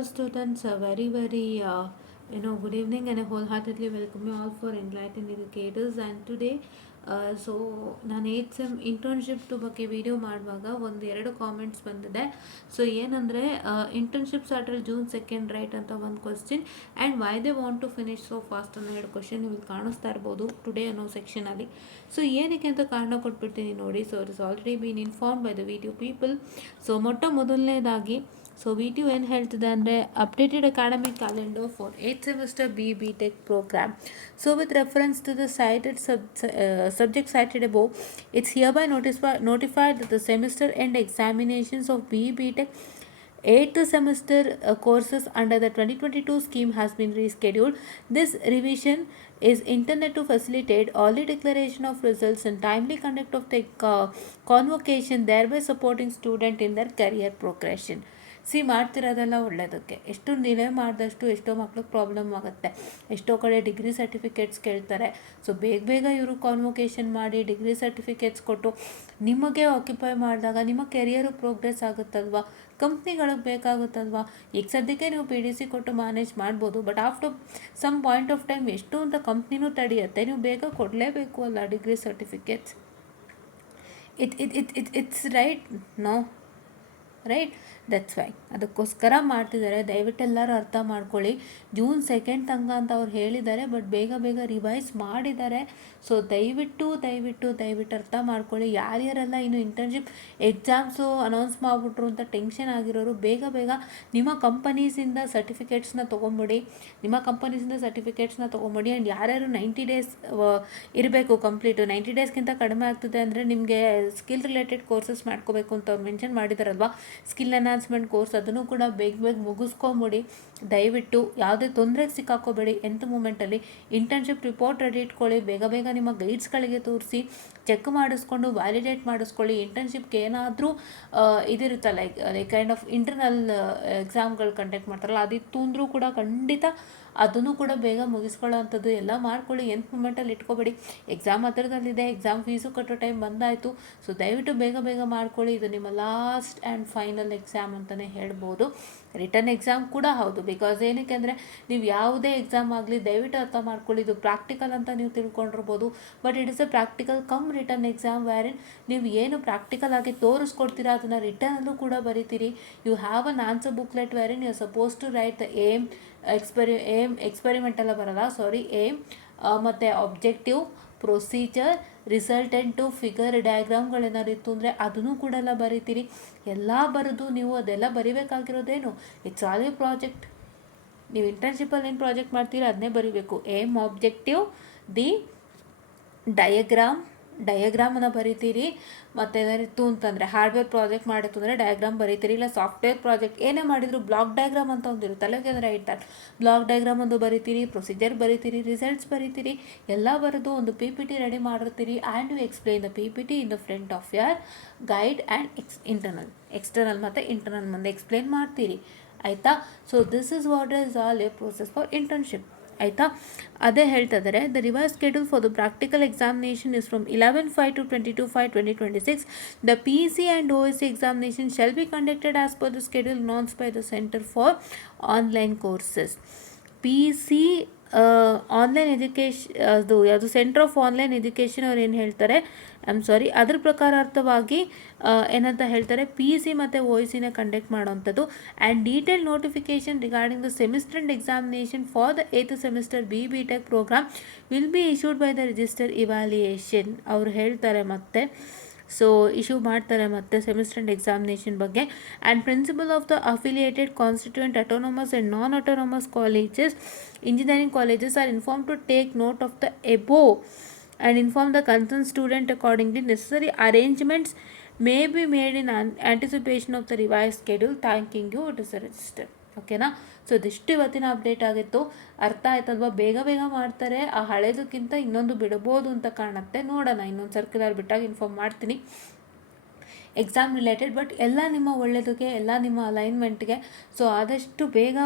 all students, a very good evening, and I wholeheartedly welcome you all for Enlightened Educators. And today, so ನಾನು 8th sem internship ಬಗ್ಗೆ video ಮಾಡುವಾಗ ಎರಡು comments ಬಂದಿದೆ. So ಏನಂದರೆ internship starter June 2 right ಅಂತ ಒಂದು question, and why they want to finish so fast ಅನ್ನೋ 2 question ನೀವು ಕಾಣಿಸ್ತಾ ಇರ್ಬೋದು ಟುಡೇ ಅನ್ನೋ ಸೆಕ್ಷನಲ್ಲಿ. ಸೊ ಏನಕ್ಕೆ ಅಂತ ಕಾರಣ ಕೊಟ್ಬಿಡ್ತೀನಿ ನೋಡಿ. So it is already bean inform by the video people. So ಮೊದಲನೇದಾಗಿ ವಿಡಿಯೋ ಏನು ಹೇಳ್ತಿದೆ ಅಂದರೆ updated academic calendar for 8th semester BE Tech program. So with reference to the cited subject cited above, it's hereby notified that the semester end examinations of BE Tech 8th semester courses under the 2022 scheme has been rescheduled. This revision is intended to facilitate early declaration of results and timely conduct of the convocation, thereby supporting students in their career progression. ಮಾಡ್ತಿರೋದೆಲ್ಲ ಒಳ್ಳೆಯದಕ್ಕೆ. ಎಷ್ಟು delay ಮಾಡಿದಷ್ಟು ಎಷ್ಟೋ ಮಕ್ಳಿಗೆ problem ಆಗುತ್ತೆ. ಎಷ್ಟೋ ಕಡೆ degree certificates ಕೇಳ್ತಾರೆ. So ಬೇಗ ಇವರು ಕಾನ್ವೊಕೇಶನ್ ಮಾಡಿ ಡಿಗ್ರಿ ಸರ್ಟಿಫಿಕೇಟ್ಸ್ ಕೊಟ್ಟು ನಿಮಗೆ ಆಕ್ಯುಪೈ ಮಾಡಿದಾಗ ನಿಮ್ಮ ಕೆರಿಯರು ಪ್ರೋಗ್ರೆಸ್ ಆಗುತ್ತಲ್ವಾ, ಕಂಪ್ನಿಗಳಿಗೆ ಬೇಕಾಗುತ್ತಲ್ವಾ. ಈಗ ಸದ್ಯಕ್ಕೆ ನೀವು PDC ಕೊಟ್ಟು ಮ್ಯಾನೇಜ್ ಮಾಡ್ಬೋದು, but after some point of time ಎಷ್ಟು ಅಂತ ಕಂಪ್ನಿನೂ ತಡೆಯುತ್ತೆ. ನೀವು ಬೇಗ ಕೊಡಲೇಬೇಕು ಅಲ್ಲ degree certificates. It's right that's why ಅದಕ್ಕೋಸ್ಕರ ಮಾಡ್ತಿದ್ದಾರೆ. ದಯವಿಟ್ಟು ಎಲ್ಲರೂ ಅರ್ಥ ಮಾಡ್ಕೊಳ್ಳಿ. June 2 ತನಕ ಅಂತ ಅವ್ರು ಹೇಳಿದ್ದಾರೆ, ಬಟ್ ಬೇಗ ರಿವೈಸ್ ಮಾಡಿದ್ದಾರೆ. ಸೊ ದಯವಿಟ್ಟು ಅರ್ಥ ಮಾಡ್ಕೊಳ್ಳಿ. ಯಾರ್ಯಾರೆಲ್ಲ ಇನ್ನು ಇಂಟರ್ನ್ಶಿಪ್ ಎಕ್ಸಾಮ್ಸು ಅನೌನ್ಸ್ ಮಾಡಿಬಿಟ್ರು ಅಂತ ಟೆನ್ಷನ್ ಆಗಿರೋರು ಬೇಗ ನಿಮ್ಮ ಕಂಪನೀಸಿಂದ ಸರ್ಟಿಫಿಕೇಟ್ಸ್ನ ತೊಗೊಂಬಿಡಿ. ಆ್ಯಂಡ್ ಯಾರ್ಯಾರು 90 days ಇರಬೇಕು ಕಂಪ್ಲೀಟು, 90 daysಗಿಂತ ಕಡಿಮೆ ಆಗ್ತಿದೆ ಅಂದರೆ ನಿಮಗೆ ಸ್ಕಿಲ್ ರಿಲೇಟೆಡ್ ಕೋರ್ಸಸ್ ಮಾಡ್ಕೋಬೇಕು ಅಂತ ಅವ್ರು ಮೆನ್ಷನ್ ಮಾಡಿದಾರಲ್ವಾ, ಸ್ಕಿಲ್ ಎನ್ಹಾನ್ಸ್ಮೆಂಟ್ ಕೋರ್ಸ್, ಅದನ್ನು ಕೂಡ ಬೇಗ ಮುಗಿಸ್ಕೊಂಬಿಡಿ. ದಯವಿಟ್ಟು ಯಾವುದೇ ತೊಂದರೆಗೆ ಸಿಕ್ಕಾಕೋಬೇಡಿ. ಎಂಥ ಮೂಮೆಂಟಲ್ಲಿ ಇಂಟರ್ನ್ಶಿಪ್ ರಿಪೋರ್ಟ್ ರೆಡಿ ಇಟ್ಕೊಳ್ಳಿ. ಬೇಗ ನಿಮ್ಮ ಗೈಡ್ಸ್ಗಳಿಗೆ ತೋರಿಸಿ ಚೆಕ್ ಮಾಡಿಸ್ಕೊಂಡು ವ್ಯಾಲಿಡೇಟ್ ಮಾಡಿಸ್ಕೊಳ್ಳಿ. ಇಂಟರ್ನ್ಶಿಪ್ಗೆ ಏನಾದರೂ ಇದಿರುತ್ತಲ್ಲ, ಲೈಕ್ ಕೈಂಡ್ ಆಫ್ ಇಂಟರ್ನಲ್ ಎಕ್ಸಾಮ್ಗಳು ಕಂಡಕ್ಟ್ ಮಾಡ್ತಾರಲ್ಲ, ಅದಿತ್ತು ಅಂದರೂ ಕೂಡ ಖಂಡಿತ ಅದನ್ನು ಕೂಡ ಬೇಗ ಮುಗಿಸ್ಕೊಳ್ಳೋ ಅಂಥದ್ದು ಎಲ್ಲ ಮಾಡ್ಕೊಳ್ಳಿ. ಎಂಥ ಮೂಮೆಂಟಲ್ಲಿ ಇಟ್ಕೋಬೇಡಿ. ಎಕ್ಸಾಮ್ ಹತ್ರದಲ್ಲಿದೆ, ಎಕ್ಸಾಮ್ ಫೀಸು ಕಟ್ಟೋ ಟೈಮ್ ಬಂದಾಯಿತು. ಸೊ ದಯವಿಟ್ಟು ಬೇಗ ಮಾಡ್ಕೊಳ್ಳಿ. ಇದು ನಿಮ್ಮ ಲಾಸ್ಟ್ ಆ್ಯಂಡ್ ಫೈನಲ್ ಎಕ್ಸಾಮ್ ಅಂತಲೇ ಹೇಳ್ಬೋದು. ರಿಟರ್ನ್ ಎಕ್ಸಾಮ್ ಕೂಡ ಹೌದು. ಬಿಕಾಸ್ ಏನಕ್ಕೆ ಅಂದರೆ ನೀವು ಯಾವುದೇ ಎಕ್ಸಾಮ್ ಆಗಲಿ ದಯವಿಟ್ಟು ಅರ್ಥ ಮಾಡ್ಕೊಳ್ಳಿ, ಇದು ಪ್ರಾಕ್ಟಿಕಲ್ ಅಂತ ನೀವು ತಿಳ್ಕೊಂಡಿರ್ಬೋದು, but it is a practical cum written exam wherein ನೀವು ಏನು ಪ್ರಾಕ್ಟಿಕಲ್ ಆಗಿ ತೋರಿಸ್ಕೊಡ್ತೀರಾ ಅದನ್ನು ರಿಟರ್ನಲ್ಲೂ ಕೂಡ ಬರೀತೀರಿ. You have an answer booklet wherein you are suppose to write the aim ಎಕ್ಸ್ಪೆರಿಮೆಂಟೆಲ್ಲ ಬರಲ್ಲ, ಏಮ್ ಮತ್ತು ಆಬ್ಜೆಕ್ಟಿವ್, ಪ್ರೊಸೀಜರ್, ರಿಸಲ್ಟೆಂಟು, ಫಿಗರ್, ಡಯಾಗ್ರಾಮ್ಗಳೇನಾದ್ರು ಇತ್ತು ಅಂದರೆ ಅದನ್ನು ಕೂಡ ಎಲ್ಲ ಬರೀತೀರಿ. ಎಲ್ಲ ಬರೆದು ನೀವು ಅದೆಲ್ಲ ಬರಿಬೇಕಾಗಿರೋದೇನು, ಇಟ್ಸ್ ಆಲ್ ಎ ಪ್ರಾಜೆಕ್ಟ್. ನೀವು ಇಂಟರ್ನ್ಶಿಪ್ಪಲ್ಲಿ ಏನು ಪ್ರಾಜೆಕ್ಟ್ ಮಾಡ್ತೀರಾ ಅದನ್ನೇ ಬರೀಬೇಕು. ಏಮ್, ಆಬ್ಜೆಕ್ಟಿವ್, ದಿ ಡಯಾಗ್ರಾಮನ್ನು ಬರೀತೀರಿ. ಮತ್ತು ಏನಾರಿತ್ತು ಅಂತಂದರೆ ಹಾರ್ಡ್ವೇರ್ ಪ್ರಾಜೆಕ್ಟ್ ಮಾಡಿತ್ತು ಅಂದರೆ ಡಯಾಗ್ರಾಮ್ ಬರೀತೀರಿ. ಇಲ್ಲ ಸಾಫ್ಟ್ವೇರ್ ಪ್ರಾಜೆಕ್ಟ್ ಏನೇ ಮಾಡಿದ್ರು ಬ್ಲಾಕ್ ಡಯಾಗ್ರಾಮ್ ಅಂತ ಒಂದು ಇರುತ್ತೆ, ಅಲ್ಲಿಗೆ ರೈಟ್ ಬ್ಲಾಕ್ ಡಯಾಗ್ರಾಮ್ ಒಂದು ಬರೀತೀರಿ, ಪ್ರೊಸೀಜರ್ ಬರೀತೀರಿ, ರಿಸಲ್ಟ್ಸ್ ಬರೀತೀರಿ. ಎಲ್ಲ ಬರೆದು ಒಂದು PPT ರೆಡಿ ಮಾಡಿರ್ತೀರಿ. And you explain the PPT in the front of your guide and external ಮತ್ತು ಇಂಟರ್ನಲ್ ಮುಂದೆ ಎಕ್ಸ್ಪ್ಲೈನ್ ಮಾಡ್ತೀರಿ. ಆಯಿತಾ. So this is what is all a process for ಇಂಟರ್ನ್ಶಿಪ್. ಆಯಿತಾ. ಅದೇ ಹೇಳ್ತಾ ಇದ್ದಾರೆ, the revise schedule for the practical examination is from 11/5 to 22/5/2026. The PEC and OSC examination shall be conducted as per the schedule announced by the centre for online courses. PEC online education, ಅದು ಯಾವುದು centre of online education ಅವ್ರು ಏನು ಹೇಳ್ತಾರೆ, ಅದ್ರ ಪ್ರಕಾರಾರ್ಥವಾಗಿ ಏನಂತ ಹೇಳ್ತಾರೆ, PEC ಮತ್ತು OSCನ ಕಂಡಕ್ಟ್ ಮಾಡೋವಂಥದ್ದು. And detail notification regarding the semester and examination for the 8th semester BE Tech programme will be issued by the registrar evaluation ಅವರು ಹೇಳ್ತಾರೆ. ಮತ್ತು ಸೊ ಇಶ್ಯೂ ಮಾಡ್ತಾರೆ ಮತ್ತು ಸೆಮಿಸ್ಟರ್ ಆ್ಯಂಡ್ ಎಕ್ಸಾಮಿನೇಷನ್ ಬಗ್ಗೆ. And principal of the affiliated constituent autonomous and non autonomous colleges, engineering colleges are inform to take note of the above and inform the concerned student accordingly. Necessary arrangements may be made in anticipation of the revised schedule. Thanking you, it is a register. ಓಕೆನಾ. So ಇದಿಷ್ಟು ಇವತ್ತಿನ update ಆಗಿತ್ತು. ಅರ್ಥ ಆಯ್ತಲ್ವಾ. ಬೇಗ ಮಾಡ್ತಾರೆ. ಆ ಹಳೇದಕ್ಕಿಂತ ಇನ್ನೊಂದು ಬಿಡ್ಬೋದು ಅಂತ ಕಾಣುತ್ತೆ. ನೋಡೋಣ, ಇನ್ನೊಂದು ಸರ್ಕ್ಯುಲರ್ ಬಿಟ್ಟಾಗ ಇನ್ಫಾರ್ಮ್ ಮಾಡ್ತೀನಿ ಎಕ್ಸಾಮ್ ರಿಲೇಟೆಡ್. ಬಟ್ ಎಲ್ಲ ನಿಮ್ಮ ಒಳ್ಳೆಯದಕ್ಕೆ, ಎಲ್ಲ ನಿಮ್ಮ ಅಲೈನ್ಮೆಂಟ್ಗೆ. ಸೊ ಆದಷ್ಟು ಬೇಗ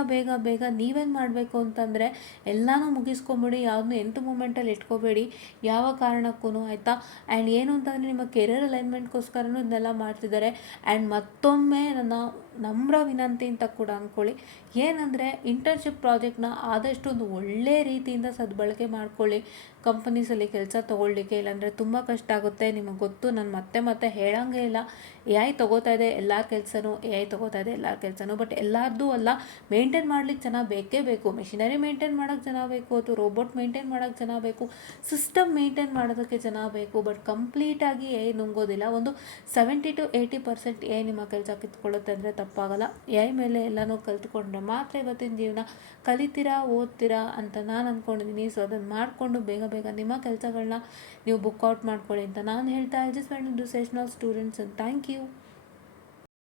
ನೀವೇನು ಮಾಡಬೇಕು ಅಂತಂದರೆ ಎಲ್ಲನೂ ಮುಗಿಸ್ಕೊಂಬಿಡಿ. ಯಾವುದನ್ನೂ ಎಂಥ ಮೂಮೆಂಟಲ್ಲಿ ಇಟ್ಕೋಬೇಡಿ ಯಾವ ಕಾರಣಕ್ಕೂ. ಆಯಿತಾ. ಆ್ಯಂಡ್ ಏನು ಅಂತಂದರೆ ನಿಮ್ಮ ಕೆರಿಯರ್ ಅಲೈನ್ಮೆಂಟ್ಗೋಸ್ಕರನೂ ಇದನ್ನೆಲ್ಲ ಮಾಡ್ತಿದ್ದಾರೆ. ಆ್ಯಂಡ್ ಮತ್ತೊಮ್ಮೆ ನನ್ನ ನಮ್ರ ವಿನಂತಿ ಅಂತ ಕೂಡ ಅಂದ್ಕೊಳ್ಳಿ. ಏನಂದರೆ ಇಂಟರ್ನ್ಶಿಪ್ ಪ್ರಾಜೆಕ್ಟ್ನ ಆದಷ್ಟು ಒಂದು ಒಳ್ಳೆ ರೀತಿಯಿಂದ ಸದ್ಬಳಕೆ ಮಾಡ್ಕೊಳ್ಳಿ. ಕಂಪನೀಸಲ್ಲಿ ಕೆಲಸ ತೊಗೊಳ್ಳಿಕ್ಕೆ, ಇಲ್ಲಾಂದರೆ ತುಂಬ ಕಷ್ಟ ಆಗುತ್ತೆ. ನಿಮಗೆ ಗೊತ್ತು, ನಾನು ಮತ್ತೆ ಮತ್ತೆ ಹೇಳೋಂಗೇ ಇಲ್ಲ. AI ತೊಗೋತಾ ಇದೆ ಎಲ್ಲರ ಕೆಲಸನೂ, AI ತೊಗೋತಾ ಇದೆ ಎಲ್ಲರ ಕೆಲಸನೂ. ಬಟ್ ಎಲ್ಲರದ್ದು ಅಲ್ಲ, ಮೇಂಟೈನ್ ಮಾಡ್ಲಿಕ್ಕೆ ಜನ ಬೇಕೇ ಬೇಕು. ಮೆಷಿನರಿ ಮೇಂಟೈನ್ ಮಾಡೋಕ್ಕೆ ಜನ ಬೇಕು, ಅಥವಾ ರೋಬೋಟ್ ಮೇಂಟೈನ್ ಮಾಡೋಕ್ಕೆ ಜನ ಬೇಕು, ಸಿಸ್ಟಮ್ ಮೇಂಟೈನ್ ಮಾಡೋದಕ್ಕೆ ಜನ ಬೇಕು. ಬಟ್ ಕಂಪ್ಲೀಟಾಗಿ AI ನುಂಗೋದಿಲ್ಲ. ಒಂದು 70 to 80% AI ನಿಮ್ಮ ಕೆಲಸ ಕಿತ್ಕೊಳ್ಳುತ್ತೆ ಅಂದರೆ ತಪ್ಪಾಗಲ್ಲ. AI ಮೇಲೆ ಎಲ್ಲನೂ ಕಲ್ತ್ಕೊಂಡ್ರೆ ಮಾತ್ರ ಇವತ್ತಿನ ಜೀವನ. ಕಲಿತೀರಾ, ಓದ್ತೀರಾ ಅಂತ ನಾನು ಅಂದ್ಕೊಂಡಿದ್ದೀನಿ. ಸೊ ಅದನ್ನು ಮಾಡಿಕೊಂಡು ಬೇಗ ಬೇಗ ನಿಮ್ಮ ಕೆಲಸಗಳನ್ನ ನೀವು ಬುಕ್ಔಟ್ ಮಾಡ್ಕೊಳ್ಳಿ ಅಂತ ನಾನು ಹೇಳ್ತಾ. I just want to do sessional students, and thank you.